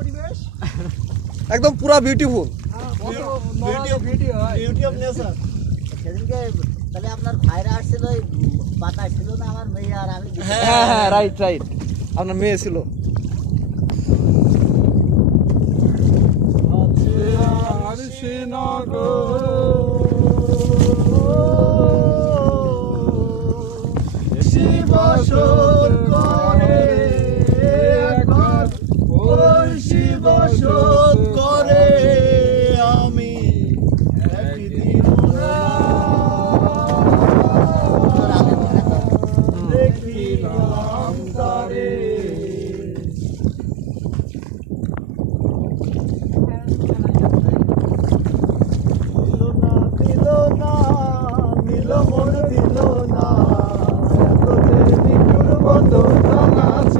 পরিবেশ একদম পুরা বিউটিফুল। Beauty of nature. সেদিনকে তাহলে আপনার ভাইরা আসছিল, ওই বাতাস ছিল না, আমার মেয়ে আর আমি। হ্যাঁ হ্যাঁ, রাইট রাইট, আপনার মেয়ে ছিল। বছর করে একবার ওই বছর